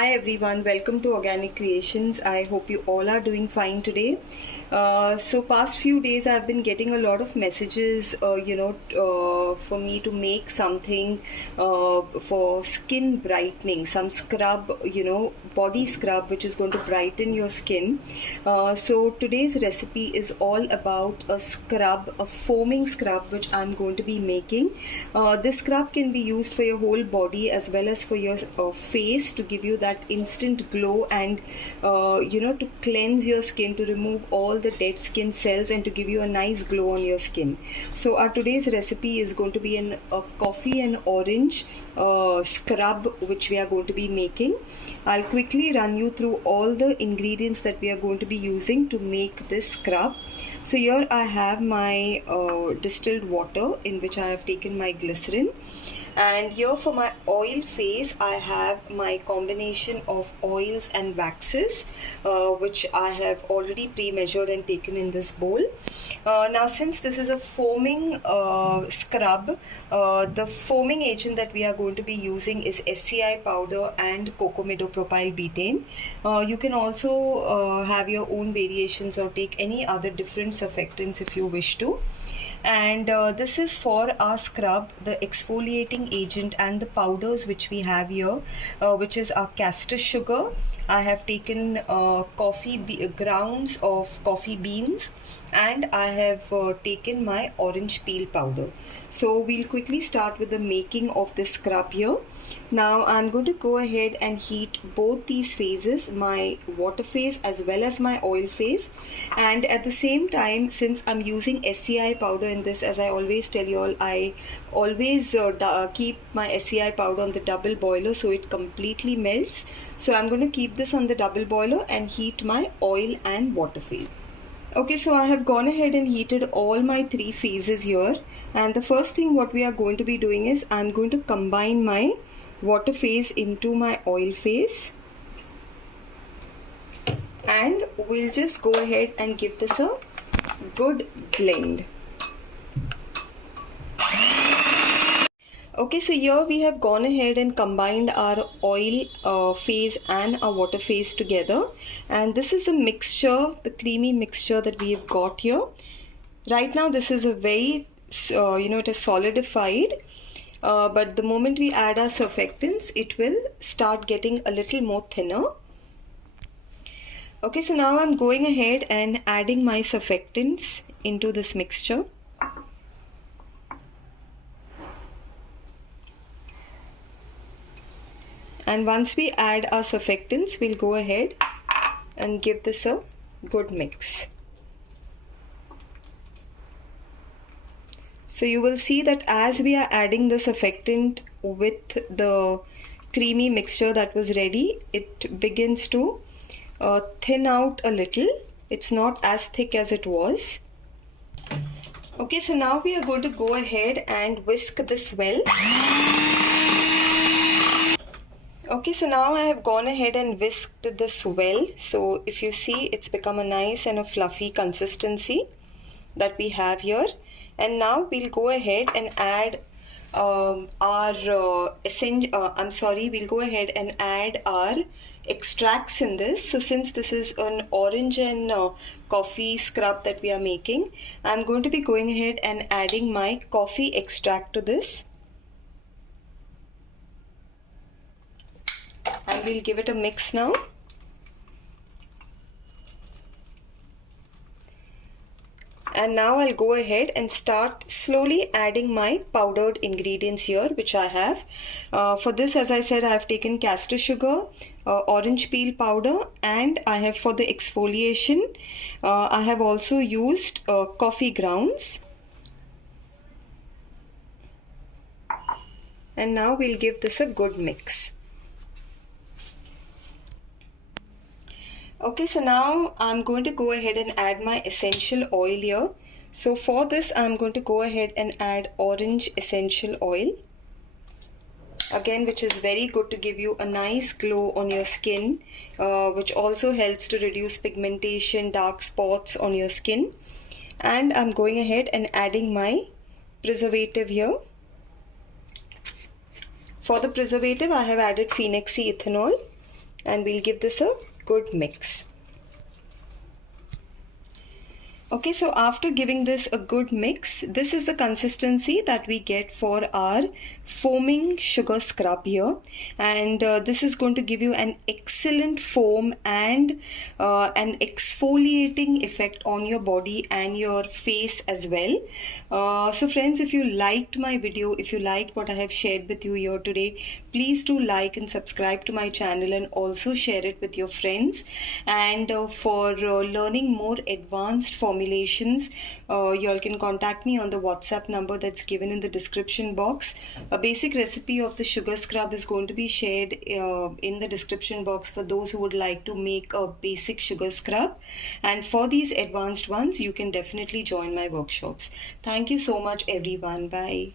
Hi everyone, welcome to Organic Creations. I hope you all are doing fine today. So past few days I've been getting a lot of messages, for me to make something for skin brightening, some scrub, body scrub which is going to brighten your skin. So today's recipe is all about a scrub, a foaming scrub which I'm going to be making. This scrub can be used for your whole body as well as for your face to give you that instant glow and to cleanse your skin, to remove all the dead skin cells and to give you a nice glow on your skin. So our today's recipe is going to be a coffee and orange scrub which we are going to be making. I'll quickly run you through all the ingredients that we are going to be using to make this scrub. So here I have my distilled water in which I have taken my glycerin, and here for my oil face I have my combination of oils and waxes which I have already pre-measured and taken in this bowl. Now since this is a foaming scrub, the foaming agent that we are going to be using is SCI powder and Cocomidopropyle betaine. You can also have your own variations or take any other different surfactants if you wish to. And this is for our scrub, the exfoliating agent and the powders which we have here, which is our castor sugar. I have taken grounds of coffee beans, and I have taken my orange peel powder. So we'll quickly start with the making of this scrub here. Now I'm going to go ahead and heat both these phases, my water phase as well as my oil phase, and at the same time, since I'm using SCI powder in this, as I always tell you all, I always keep my SCI powder on the double boiler so it completely melts. So I'm going to keep this on the double boiler and heat my oil and water phase. Okay, so I have gone ahead and heated all my three phases here, and the first thing what we are going to be doing is I'm going to combine my water phase into my oil phase, and we'll just go ahead and give this a good blend. Okay, so here we have gone ahead and combined our oil phase and our water phase together, and this is a mixture, the creamy mixture that we have got here. Right now this is a very it is solidified, but the moment we add our surfactants it will start getting a little more thinner. Okay, so now I'm going ahead and adding my surfactants into this mixture. And once we add our surfactants, we'll go ahead and give this a good mix. So you will see that as we are adding the surfactant with the creamy mixture that was ready, it begins to thin out a little. It's not as thick as it was. Okay, so now we are going to go ahead and whisk this well. Okay, so now I have gone ahead and whisked this well. So if you see, it's become a nice and a fluffy consistency that we have here. And now we'll go ahead and add we'll go ahead and add our extracts in this. So since this is an orange and coffee scrub that we are making, I'm going to be going ahead and adding my coffee extract to this. And we'll give it a mix now. And now I'll go ahead and start slowly adding my powdered ingredients here, which I have. For this, as I said, I have taken castor sugar, orange peel powder, and I have, for the exfoliation, I have also used coffee grounds. And now we'll give this a good mix. Okay, so now I'm going to go ahead and add my essential oil here. So for this, I'm going to go ahead and add orange essential oil. Again, which is very good to give you a nice glow on your skin, which also helps to reduce pigmentation, dark spots on your skin. And I'm going ahead and adding my preservative here. For the preservative, I have added phenexyethanol. and we'll give this a good mix. Okay, so after giving this a good mix, this is the consistency that we get for our foaming sugar scrub here, and this is going to give you an excellent foam and an exfoliating effect on your body and your face as well. So friends, if you liked my video, if you liked what I have shared with you here today, please do like and subscribe to my channel and also share it with your friends. And for learning more advanced formulations, you all can contact me on the WhatsApp number that's given in the description box. A basic recipe of the sugar scrub is going to be shared in the description box for those who would like to make a basic sugar scrub. And for these advanced ones, you can definitely join my workshops. Thank you so much everyone. Bye.